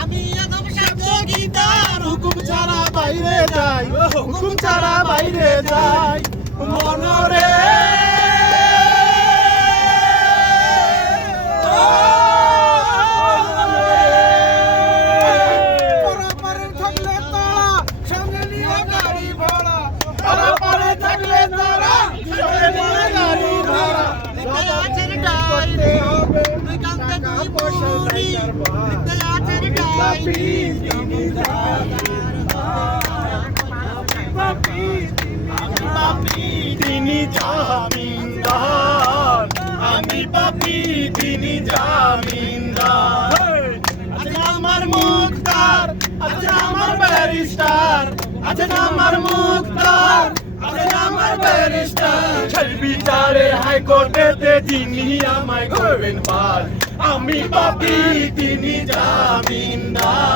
আমি আদম শব্দ গীতার হুকুম ছাড়া বাইরে যাই, হুকুম ছাড়া বাইরে যাই মনরে। পরপারে থাকলে তারা সঙ্গে নিয়ে গাড়ি ভাড়া, পরপারে থাকলে তারা সঙ্গে নিয়ে গাড়ি ভাড়া। আছে ডাইরি তুই কান্দে তুই পুরি, আছে ডাইরি তিনি জামিনদার, আমি পাপি তিনি জামিনদার। আজ আমার মুক্তার, আজ আমার ব্যারিস্টার, আজ আমার মুক্তার, আজ আমার ব্যারিস্টার। সেই বিচারে হাইকোর্টেতে তিনি আমায় করবেন পার, আমি পাপি তিনি জামিনদার।